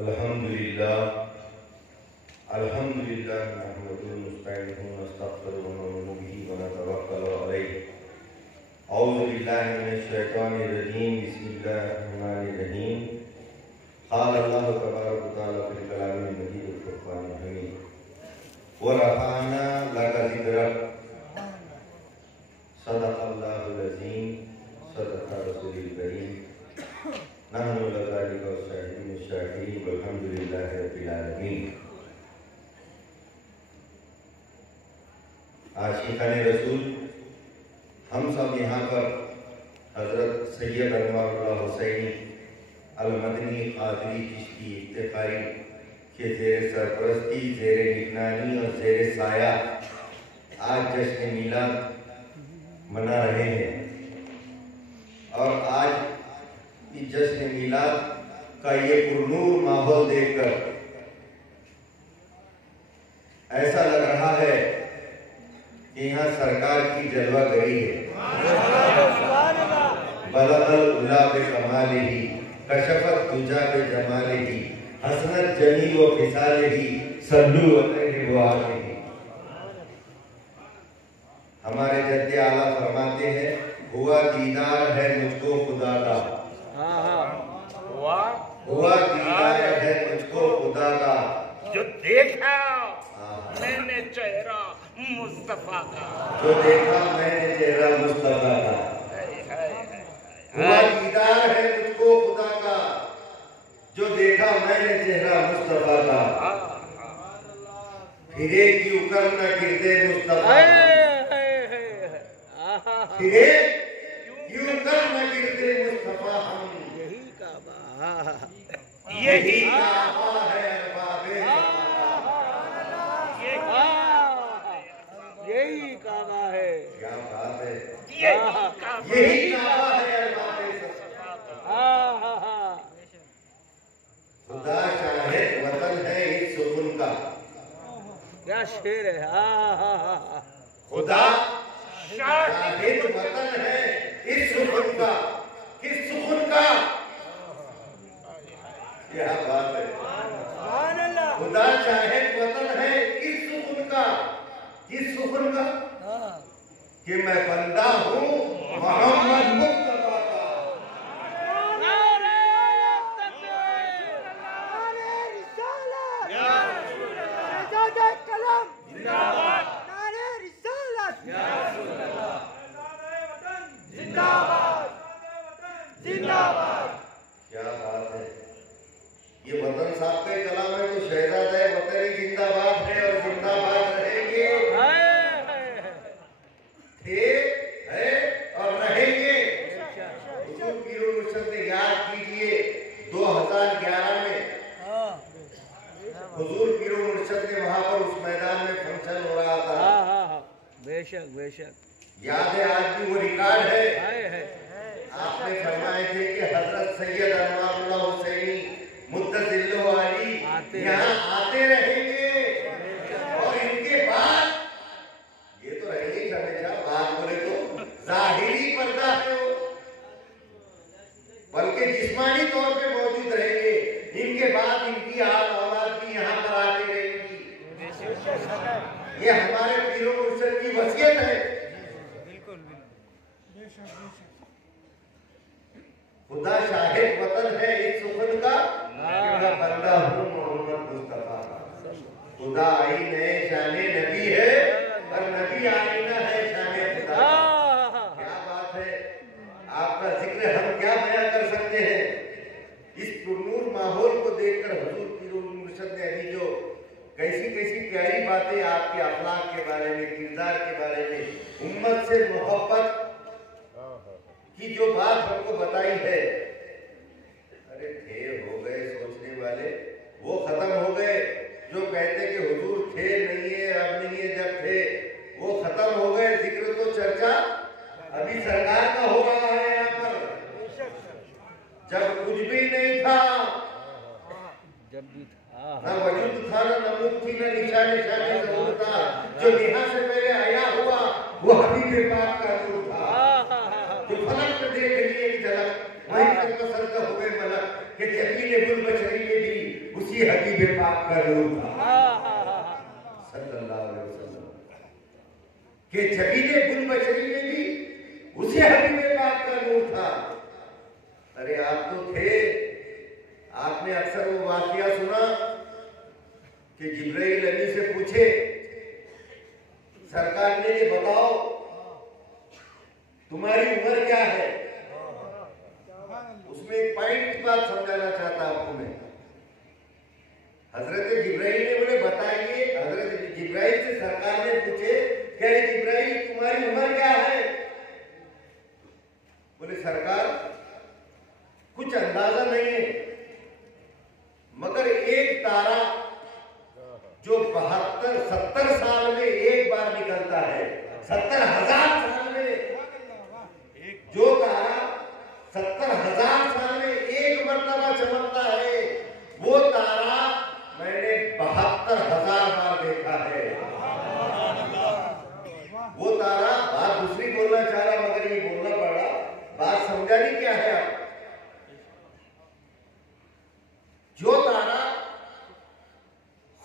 अल्हम्दुलिल्लाह अल्हम्दुलिल्लाह नहमदुहु नस्तईनुहु व नस्तगफिरुहु व नउमिनु बिही व नतवक्कलु अलैहि। औज़ु बिल्लाहि मिनश शैतानिर रजीम। बिस्मिल्लाहिर रहमानिर रहीम। क़ाल अल्लाहु तबारक व तआला फ़िल कलामिल मजीद वल फ़ुरक़ानिल हमीद। व रफ़अना लका ज़िक्रक। सदक़ल्लाहुल अज़ीम। सदक़ रसूलुल करीम। नहनु लज़ालिका शाहिदीन शाकिरीन वल्हम्दुलिल्लाहि रब्बिल आलमीन। आशिक़ाने रसूल, हम सब यहाँ पर हज़रत सैयद अनवारुल्लाह हुसैनी अल-मदनी क़ादरी चिश्ती इफ्तिख़ारी के ज़ेर सरपरस्ती, ज़ेर निगरानी और ज़ेर साया आज जश्न मिलाद मना रहे हैं। और आज इस जश्न मिलाद का ये पुरनूर माहौल देखकर ऐसा लग रहा है कि यहाँ सरकार की जलवागरी है। बलगल उला बे कमालिही, कशफत दुजा बे जमालिही, हसनत जमी व फिसालिही, सल्लु अलैहि व आलिही। हमारे जद्दे आला फरमाते हैं, हुआ दीदार है मुझको खुदा का। हुआ दीदार है मुझको खुदा का, जो देखा मैंने चेहरा मुस्तफा का। जो देखा मैंने चेहरा मुस्तफा का। हुआ दीदार है मुझको खुदा का, जो देखा मैंने चेहरा मुस्तफा का। फिरे क्यों कर न गिरते मुस्तफा, फिरे क्यों कर न गिरते मुस्तफा हम। यही काबा है अरबाबे, यही काबा है। क्या बात है। यही यही काबा है अरबाबे। खुदा शाहिद वतन है इस सुकून का। क्या शेर है। खुदा शाहिद वतन है इस सुकून का। किस सुकून का। क्या बात है। खुदा शाहिद वतन है इस सुकून का। किस सुकून का। कि मैं बंदा हूँ मोहम्मद मुस्तफा का। क्या बात है। ये वतन साहब के कलाम में तो शहजादा वतन ही जिंदाबाद है और जिंदाबाद रहेंगे। थे, है और रहेंगे। हुजूर पीर मुर्शिद ने याद कीजिए 2011 में हुजूर पीर मुर्शिद ने वहां पर उस मैदान में फंक्शन हो रहा था। बेशक बेशक याद है, आज भी वो रिकॉर्ड है। आपने फरमाए थे कि हजरत सैयद अनवारुल्लाह हुसैनी मुद्दतिल्लाहु अलैहि यहाँ आते रहेंगे और इनके बाद ये तो रहेंगे हमेशा। बात बोले तो जाहिरी पर्दा है वो, बल्कि जिस्मानी तौर पे मौजूद रहेंगे। इनके बाद इनकी औलाद भी यहाँ पर आती रहेगी। ये हमारे पीरों मुर्शिद की वसीयत है। खुदा शाहिद वतन है इस सुकून का, मैं बंदा हूँ मोहम्मद मुस्तफा का। खुदा आईने शाने नबी है और नबी आईना है शाने खुदा। क्या बात है। आपका जिक्र हम क्या बयां कर सकते हैं। इस पुरनूर माहौल को देखकर हुजूर पीर मुर्शिद ने अभी जो कैसी कैसी प्यारी बातें आपके अखलाक के बारे में, किरदार के बारे में, उम्मत से मोहब्बत की जो बात हमको बताई है। अरे थे हो गए सोचने वाले, वो खत्म हो गए। जो कहते कि हुजूर थे नहीं है, अब नहीं है, जब थे वो खत्म हो गए। जिक्र तो चर्चा अभी सरकार का हो रहा है यहाँ पर। जब कुछ भी नहीं था, जब भी था ना वजूद था, ना नमूद थी, ना निशान निशाने ज़हूर था। जो यहाँ से पहले आया हुआ वो हबीब पाक का नूर था। जो फलक में देख लिए एक झलक, वही तक पसंद हुए मलक कि जमीन गुल बशरी में भी उसी हबीब पाक का नूर था हाँ सल्लल्लाहु अलैहि वसल्लम के जबीने गुल बशरी में भी उसी हबीब पाक का नूर था। अरे आप तो थे, आपने अक्सर वो वाकया सुना कि जिब्राइल अली से पूछे सरकार ने ये बताओ तुम्हारी उम्र क्या है। उसमें एक पॉइंट की बात समझाना चाहता आपको मैं। हजरत जिब्राइल ने बोले बताइए, हजरत जिब्राइल से सरकार ने पूछे क्या जिब्राइल तुम्हारी उम्र क्या है। बोले सरकार कुछ अंदाजा नहीं है, मगर एक तारा जो 72-70 साल में एक बार निकलता है, 70,000 साल में जो तारा 70,000 साल में एक मर्तबा चमकता है, वो तारा मैंने 72,000 बार देखा है। वो तारा, बात दूसरी बोलना चाह रहा मगर ये बोलना पड़ा, बात समझानी क्या है आप। जो तारा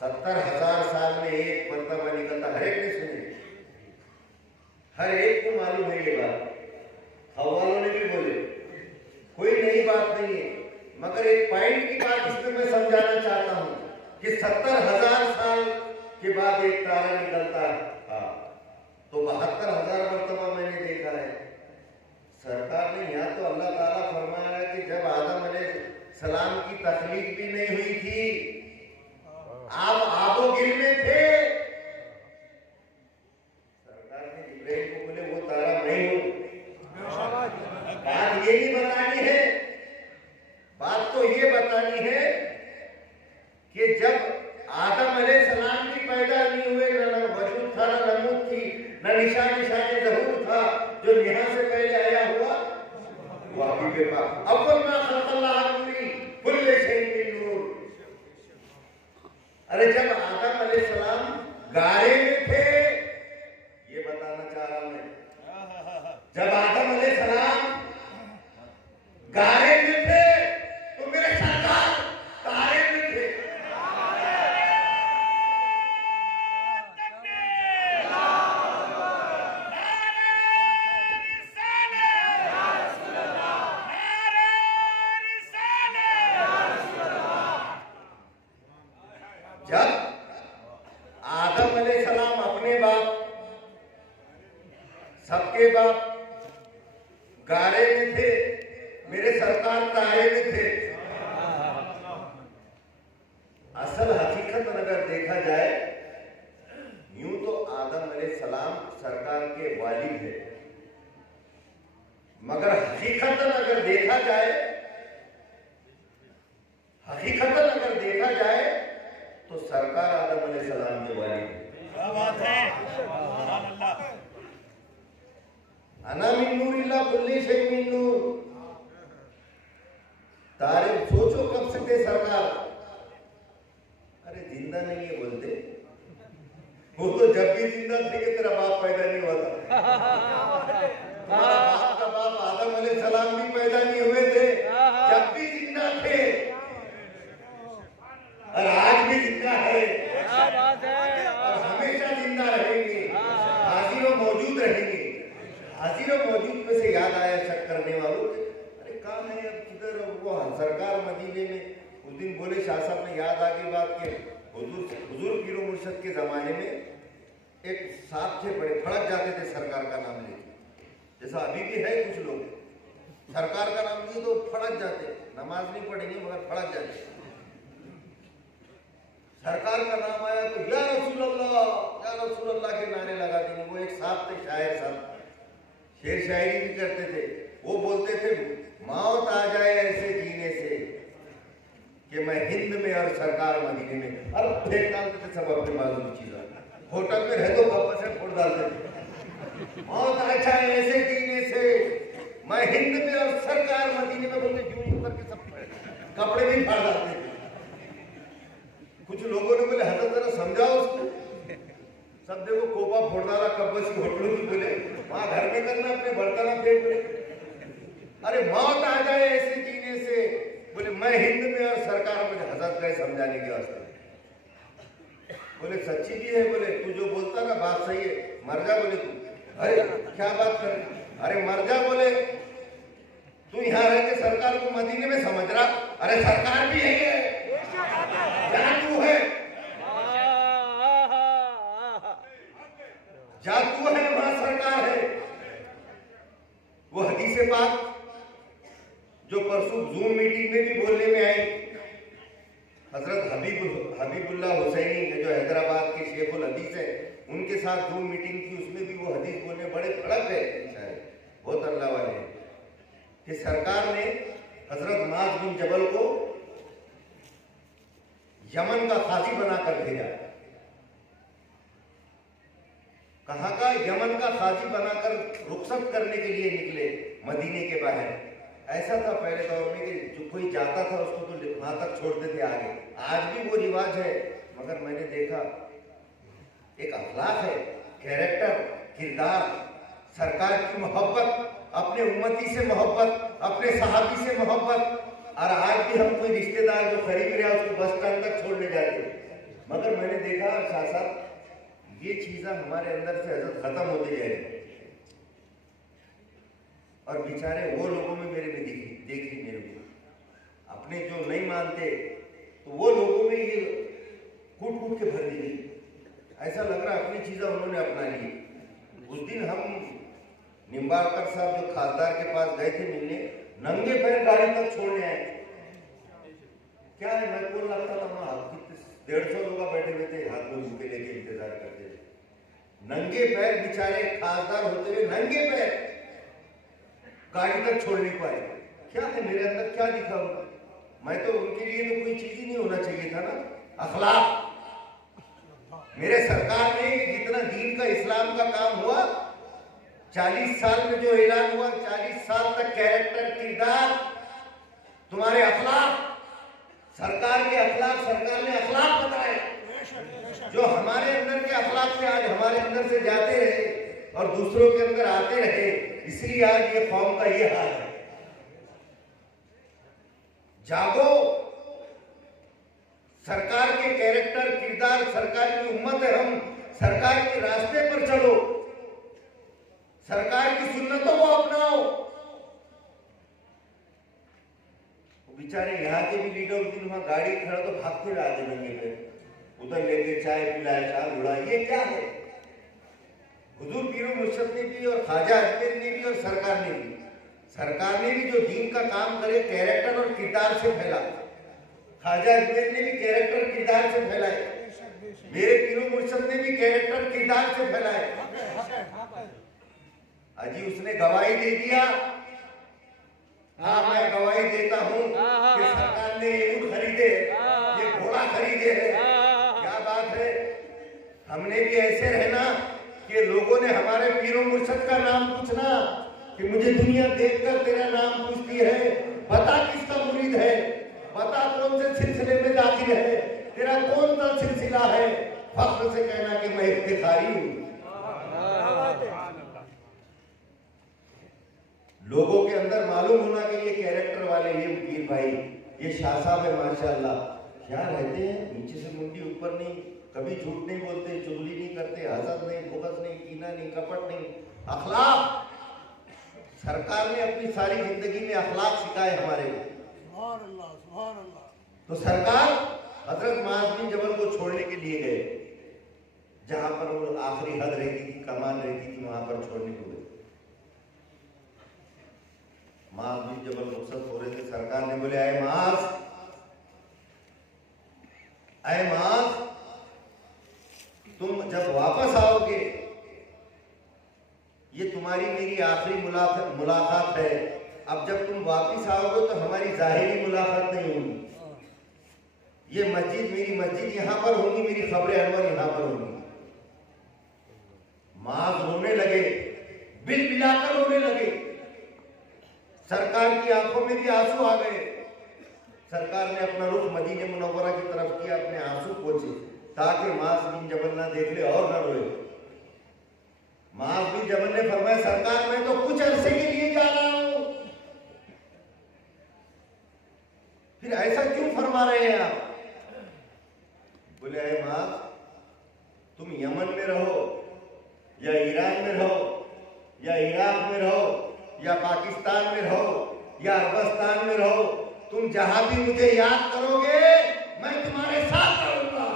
70,000 साल में एक मर्तबा निकलता, हर एक ने सुनी, हर एक को मालूम है ये बात, हवालों ने भी बोले, कोई नई बात नहीं है, मगर एक पॉइंट की बात इसमें मैं समझाना चाहता हूं कि 70,000 साल के बाद एक तारा निकलता है, तो 72,000 मर्तबा मैंने देखा है। सरकार ने यहाँ तो अल्लाह ताला फरमाया कि जब आदम अलैहिस्सलाम की तख्लीक भी नहीं हुई थी, आप आबोगिल में थे। सरकार ने जिब्राइल को बोले वो तारा मैं हूं। बात ये नहीं बतानी है, बात तो ये बतानी है कि जब आदम अलैहिस्सलाम भी पैदा नहीं हुए, न वजूद था, न नमूद थी, न निशान ज़हूर था, जो यहाँ से पहले आया हुआ वो हबीब पाक। अव्वल मा खलक़ल्लाह नूरी कुल्ले शैइन मिन नूर। अरे जब आदम अलैहिस्सलाम गारे में थे, ये बताना चाह रहा हूं मैं, जब आदम अलैहिस्सलाम गारे में थे तो मेरे सरकार तारे में थे। जब आदम अलैहिस्सलाम अपने बाप, सबके बाप गारे में थे, मेरे सरकार तारे में थे। असल हकीकत अगर देखा जाए, यूं तो आदम अलैहिस्सलाम सरकार के वालिद है, मगर हकीकतन अगर देखा जाए, हकीकतन अगर देखा जाए तो सरकार आदम अलैहिस्सलाम के वालिद है। क्या बात है। अना मिन नूरिल्लाह कुल्ली शैइन मिन नूर। तारीफ सोचो कब से थे सरकार। अरे जिंदा नहीं है बोलते, वो तो जब भी जिंदा थे कि तेरा बाप पैदा नहीं हुआ था। तुम्हारा बाप का बाप आदम अलैहिस्सलाम भी पैदा नहीं हुए थे, जब भी जिंदा थे, और आज भी जिंदा है, और हमेशा जिंदा रहेंगे, हाजिर मौजूद रहेंगे। हाजिर मौजूद में से याद आया शक करने वालों, अरे कहाँ है अब, किधर वो सरकार मदीने में। उस दिन बोले शाह साहब ने, याद आ गई बात के, हुजूर पीरो मुर्शद के जमाने में एक साहब थे, बड़े फड़क जाते थे सरकार का नाम लेके, जैसा अभी भी है कुछ लोग सरकार का नाम लिए तो फड़क जाते, नमाज नहीं पढ़ेंगे मगर फड़क जाते। सरकार का नाम आया तो या रसूल अल्लाह के नारे लगा देंगे। वो एक साहब थे, शायर साहब, शेर शायरी भी करते थे। वो बोलते थे मौत आ जाए ऐसे जीने से कि मैं हिंद में और सरकार मदीने में। और फेंक डालते थे सब अपने मालूम चीज़, होटल में रह दो वापस से फोड़ डालते थे। मौत आ जाए ऐसे जीने से मैं हिंद में और सरकार मदीने में, बोलते जूझ करके सब कपड़े भी फाड़ डालते थे। कुछ लोगों ने बोले हजरत जरा समझाओ उसको, सब देखो कोपा फोड़ डाला कब्बस की होटलों की, बोले वहां घर में करना, अपने बर्तन फेंक। बोले अरे मौत आ जाए ऐसे जीने से, बोले मैं हिंद में और सरकार में हजरत गए समझाने के वास्ते। बोले सच्ची भी है, बोले तू जो बोलता ना बात सही है, मर जा। बोले तू, अरे क्या बात कर, अरे मर जा। बोले तू यहाँ रह के सरकार को मदीने में समझ रहा, अरे सरकार भी यही है जहाँ तू है, जहाँ तू है वहां सरकार है। वो हदीस पाक जो परसों जूम मीटिंग में भी बोलने में आई, हजरत हबीबुल्लाह हुसैनी जो हैदराबाद के शेखुल हदीस है, उनके साथ जूम मीटिंग थी, उसमें भी वो हदीस बोलने बड़े भड़क गए बेचारे, बहुत अल्लाह वाले हैं कि सरकार ने हजरत माज बिन जबल को यमन का काजी बनाकर भेजा। कहां का? यमन का काजी बनाकर रुखसत करने के लिए निकले मदीने के बाहर। ऐसा था पहले दौर में कि जो कोई जाता था उसको तो वहां तक छोड़ते थे आगे। आज भी वो रिवाज है, मगर मैंने देखा एक अखलाक है, कैरेक्टर, किरदार, सरकार की मोहब्बत, अपने उम्मती से मोहब्बत, अपने सहाबी से मोहब्बत। और आज भी हम कोई रिश्तेदार जो खरीद रहा है उसको बस स्टैंड तक छोड़ने जाते, मगर मैंने देखा शाह साहब ये चीजें हमारे अंदर से हजरत खत्म होती जाएगी। और बेचारे वो लोगों में मेरे में देखी मेरे को, अपने जो नहीं मानते तो वो लोगों में ये कूट कूट के भर दी गई। ऐसा लग रहा है अपनी चीजें उन्होंने अपना ली। उस दिन हम निम्बाड़कर साहब जो खासदार के पास गए थे मिलने, नंगे पैर गाड़ी तक छोड़ने आए। क्या है, मैं बोल लगता था वहां 150 लोग बैठे हुए थे, हाथ में झुके लेके इंतजार करते थे। नंगे पैर बेचारे खासदार होते हुए नंगे पैर गाड़ी तक छोड़ नहीं पाए। क्या है मेरे अंदर, क्या दिखा होगा? मैं तो उनके लिए तो कोई चीज ही नहीं होना चाहिए था ना, अखलाक। मेरे सरकार ने जितना दीन का इस्लाम का काम हुआ, 40 साल में जो ऐलान हुआ, 40 साल तक कैरेक्टर, किरदार, तुम्हारे अखलाक, सरकार के अखलाक, सरकार ने अखलाक बताए जो हमारे अंदर के अखलाक से आज हमारे अंदर से जाते रहे और दूसरों के अंदर आते रहे। इसलिए आज ये कौम का ये हाल है। जागो, सरकार के कैरेक्टर, किरदार, सरकार की उम्मत है हम, सरकार के रास्ते पर चलो, सरकार की सुन्नतों को अपनाओ। बेचारे यहाँ के भी लीडर उस दिन वहां गाड़ी खड़ा तो भागते हुए आते नंगे पे, उधर लेके चाय पिलाए, चाय उड़ा। ये क्या है? हुजूर पीरो मुर्शद ने भी और ख्वाजा अजमेर ने भी और सरकार ने भी, सरकार ने भी जो दीन का काम करे कैरेक्टर और किरदार से फैला, ख्वाजा अजमेर ने भी कैरेक्टर किरदार से फैलाए, मेरे पीरो मुर्शद ने भी कैरेक्टर किरदार से फैलाए। अजी उसने गवाही दे दिया, हाँ मैं गवाही देता हूँ कि सरकार ने ये ऊँट खरीदे, ये घोड़ा खरीदे है। क्या बात है? हमने भी ऐसे रहना कि लोगों ने हमारे पीरो मुर्शद का नाम पूछना कि मुझे दुनिया देखकर तेरा नाम पूछती है, बता किसका मुरीद है, बता कौन से सिलसिले में दाखिल है, तेरा कौन सा सिलसिला है। फख्र से कहना कि मैं इफ्तिखारी हूँ। लोगों के अंदर मालूम होना कि ये कैरेक्टर वाले, ये पीर भाई, ये शाह साहब है माशाल्लाह, क्या रहते हैं, नीचे से मुंडी ऊपर नहीं, कभी झूठ नहीं बोलते, चुगली नहीं करते, हसद नहीं, बुग़्ज़ नहीं, कीना नहीं, कपट नहीं, अखलाक। सरकार ने अपनी सारी जिंदगी में अखलाक सिखाए हमारे को। सुभान अल्लाह, सुभान अल्लाह। तो सरकार हजरत मुआज़ बिन जबल को छोड़ने के लिए गए, जहां पर वो आखिरी हद रहती थी, कमान रहती थी, वहां पर छोड़ने को गए। मुआज़ बिन जबल रुखसत हो रहे थे, सरकार ने बोले ऐ मुआज़, ऐ मुआज़, तुम जब वापस आओगे, ये तुम्हारी मेरी आखिरी मुलाकात है। अब जब तुम वापस आओगे तो हमारी जाहिरी मुलाकात नहीं होगी। ये मस्जिद, मेरी मस्जिद यहां पर होगी, मेरी खबरें अनवर यहां पर होगी। मुआज़ रोने लगे, बिल बिलाकर रोने लगे, सरकार की आंखों में भी आंसू आ गए। सरकार ने अपना रुख मदीने मुनव्वरा की तरफ किया, अपने आंसू पोंछे ताकि मुआज़ बिन जबल ना देख ले और ना रोए। मुआज़ बिन जबल ने फरमाया सरकार मैं तो कुछ अरसे के लिए जा रहा हूं। फिर ऐसा क्यों फरमा रहे हैं आप? बोले अरे माँ, तुम यमन में रहो या ईरान में रहो या इराक में रहो या पाकिस्तान में रहो या अफगानिस्तान में रहो, तुम जहां भी मुझे याद करोगे मैं तुम्हारे साथ रहूंगा।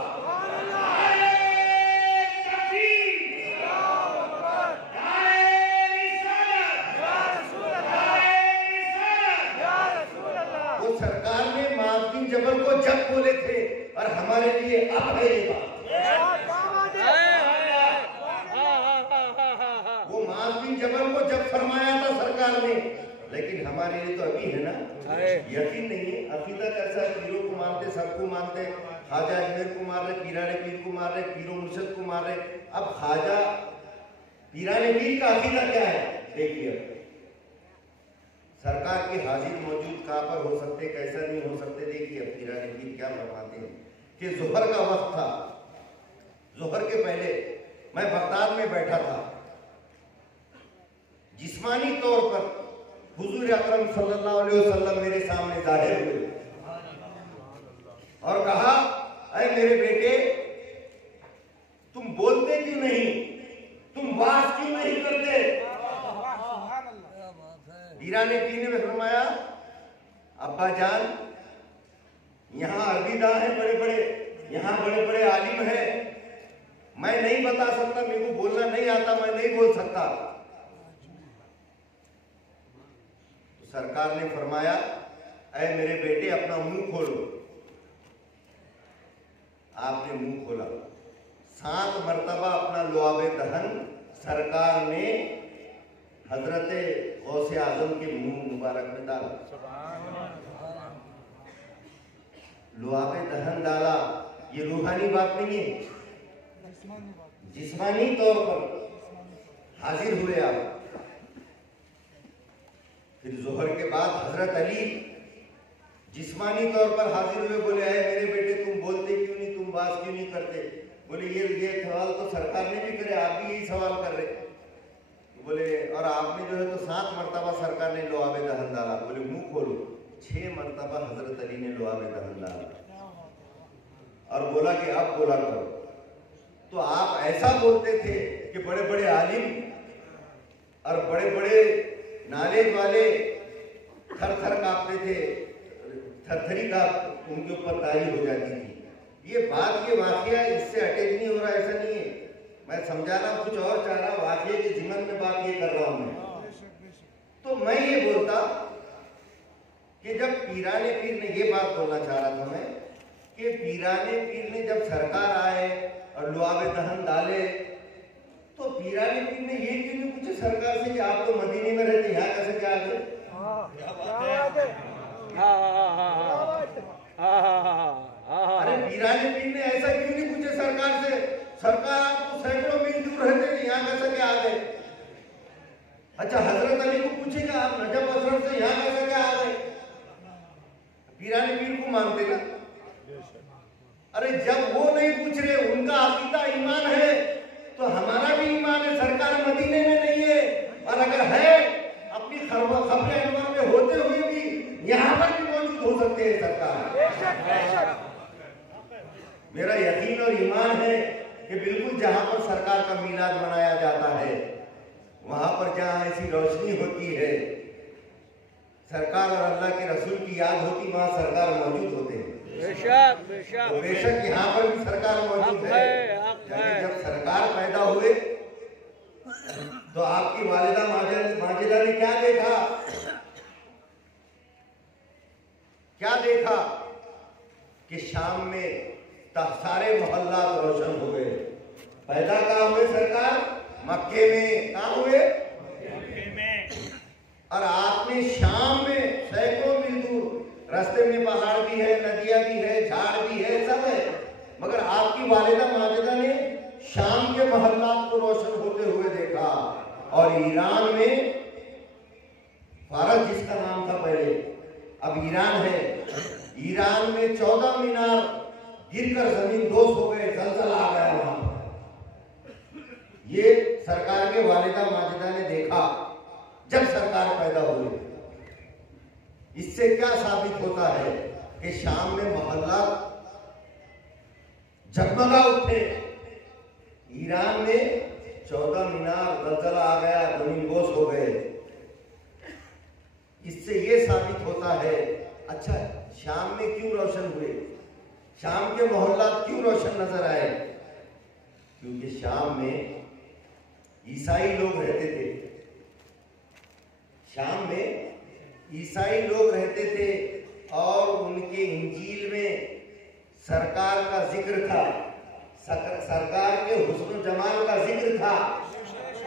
वो सरकार ने मार्टिन जबल को जब बोले थे और हमारे लिए अब है ये बात। वो मार्टिन जबल को जब फरमाया था सरकार ने, लेकिन हमारे लिए तो अभी है ना। यकीन नहीं है, अकीदा कैसा है, पीरों को मानते, सबको मानते, ख्वाजा अजमेर को मार रहे, पीराने पीर को मार रहे, पीरों मुर्शद को मार रहे। अब ख्वाजा पीराने पीर का अकीदा क्या है देखिए। सरकार के हाजिर मौजूद कहाँ पर हो सकते, कैसा नहीं हो सकते, देखिए पीराने पीर क्या फरमाते हैं कि जोहर का वक्त था, जोहर के पहले मैं बगदाद में बैठा था, जिस्मानी तौर पर हुजूर अकरम सल्लल्लाहु अलैहि वसल्लम मेरे सामने जाहिर हुए और कहा अरे मेरे बेटे, तुम बोलते क्यों नहीं, तुम बात क्यों नहीं करते। पीराने पीर ने फरमाया अब्बा जान, यहाँ अरबीदा है बड़े बड़े, यहाँ बड़े बड़े आलिम हैं, मैं नहीं बता सकता, मेरे को बोलना नहीं आता, मैं नहीं बोल सकता। सरकार ने फरमाया ऐ मेरे बेटे अपना मुंह खोलो। आपने मुंह खोला, 7 मरतबा अपना लुआबे दहन सरकार ने हजरते गौसे आजम के मुंह मुबारक में डाला, लुआबे दहन डाला। ये रूहानी बात नहीं है, जिस्मानी तौर पर हाजिर हुए आप। फिर जोहर के बाद हजरत अली जिस्मानी तौर पर हाजिर हुए, बोले अरे मेरे बेटे तुम बोलते क्यों नहीं, तुम बात क्यों नहीं करते। बोले ये सवाल तो सरकार ने भी करे, आप भी यही सवाल कर रहे। बोले और आपने जो है तो 7 मरतबा सरकार ने लुआबे दहन डाला। बोले मुंह खोलो, 6 मरतबा हजरत अली ने लुआबे दहन डाला और बोला कि अब बोला करो। तो आप ऐसा बोलते थे कि बड़े बड़े आलिम और बड़े बड़े नालेज वाले थर थर कांपते थे, थरथरी का उनके ऊपर तारी हो जाती थी। ये बात, ये वाकया इससे अटैच नहीं हो रहा, ऐसा नहीं है। मैं समझाना कुछ और चाह रहा, वाकये के जिमन में बात ये कर रहा हूं मैं। तो मैं ये बोलता कि जब पीराने पीर ने ये बात बोलना चाह रहा था मैं, कि पीराने पीर ने जब सरकार आए और लुआबे दहन डाले, तो पीराने पीर ने ये क्यों नहीं पूछे सरकार से कि आप तो मदीने में रहते, यहाँ कैसे क्या आ गए। अरे पीराने पीर ने ऐसा क्यों नहीं पूछे सरकार से, सरकार आप तो सैकड़ों मील दूर रहते थे, यहाँ कैसे क्या आ गए। अच्छा हजरत अली को पूछेगा आप नजफ असरफ से यहाँ कैसे क्या आ गए, पीराने पीर को मानते ना। अरे जब वो नहीं पूछ रहे, उनका अकीदा ईमान है, तो हमारा भी ईमान है। सरकार मदीने में नहीं है, और अगर है अपनी खबरें अनवर में होते हुए भी यहाँ पर भी मौजूद हो सकते हैं सरकार। मेरा यकीन और ईमान है कि बिल्कुल जहां पर सरकार का मीलाद मनाया जाता है, वहां पर जहां ऐसी रोशनी होती है, सरकार और अल्लाह के रसूल की याद होती, वहां सरकार मौजूद होते हैं। बेशक बेशक तो बेशक यहाँ पर भी सरकार मौजूद है। जब सरकार पैदा हुए तो आपकी वालिदा माजिदा ने क्या देखा, क्या देखा कि शाम में सारे मोहल्ला रोशन हो गए। पैदा कहाँ हुए सरकार, मक्के में। कहाँ हुए, मक्के में। और आपने शाम में सैकड़ों मील दूर, रास्ते में पहाड़ भी है, नदियां भी है, झाड़ भी है, सब है, मगर आपकी वालिदा माजिदा ने शाम के मोहल्लात को रोशन होते हुए देखा। और ईरान में, फारस जिसका नाम था पहले, अब ईरान है, ईरान में 14 मीनार गिरकर जमीन दोष हो गए, जलजला आ गया वहां पर। ये सरकार के वालिदा माजिदा ने देखा जब सरकार पैदा हुई। इससे क्या साबित होता है कि शाम में मोहल्ला जगमगा उठे। ईरान में 14 मीनार जलजला आ गया, जमीन बोझ हो गए। इससे ये साबित होता है, अच्छा शाम में क्यों रोशन हुए, शाम के मोहल्लात क्यों रोशन नजर आए? क्योंकि शाम में ईसाई लोग रहते थे। शाम में ईसाई लोग रहते थे और उनके इंजील में सरकार का जिक्र था, सरकार के हुस्न जमाल का जिक्र था,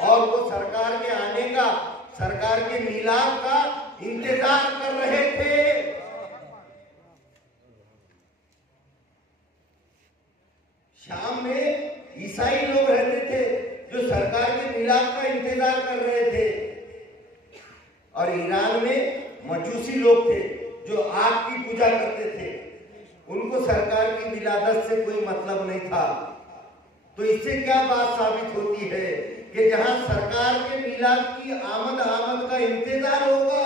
और वो सरकार के आने का, सरकार के मिलाद का इंतजार कर रहे थे। शाम में ईसाई लोग रहते थे जो सरकार के मिलाद का इंतजार कर रहे थे, और ईरान में मजूसी लोग थे जो आग की पूजा करते थे। उनको सरकार की विलादत से कोई मतलब नहीं था। तो इससे क्या बात साबित होती है कि जहां सरकार के मिलाद की आमद का इंतजार होगा,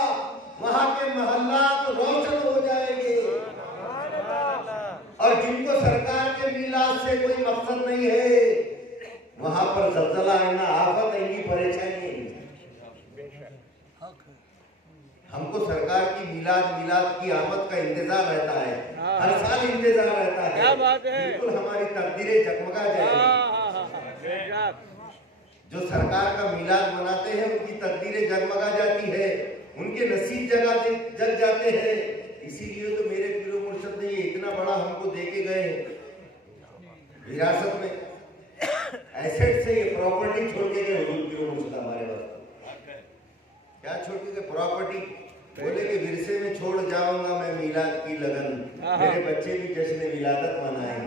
वहां के मोहल्लात रोशन हो जाएंगे। और जिनको सरकार के मिलाद से कोई मकसद नहीं है, वहां पर जलजला आना, आफत आएगी, परेशानी। हमको सरकार की मिलाद की आमद का इंतजार रहता है, हर साल इंतजार रहता है। क्या बात है, बिल्कुल हमारी तकदीरें जगमगा जाएंगी। जो सरकार का मिलाद मनाते हैं उनकी तकदीरें जगमगा जाती है, उनके नसीब जग जाते हैं। इसीलिए तो मेरे पीरो मुर्शद ने ये इतना बड़ा हमको देके गए विरासत में, एसेट से, ये प्रॉपर्टी छोड़ के गए हुजूर पीरो मुर्शद हमारे पास। क्या छोड़ के प्रॉपर्टी? बोले कि विरसे में छोड़ जाऊंगा मैं मिलाद की लगन, मेरे बच्चे भी जश्न विलादत मनाएंगे।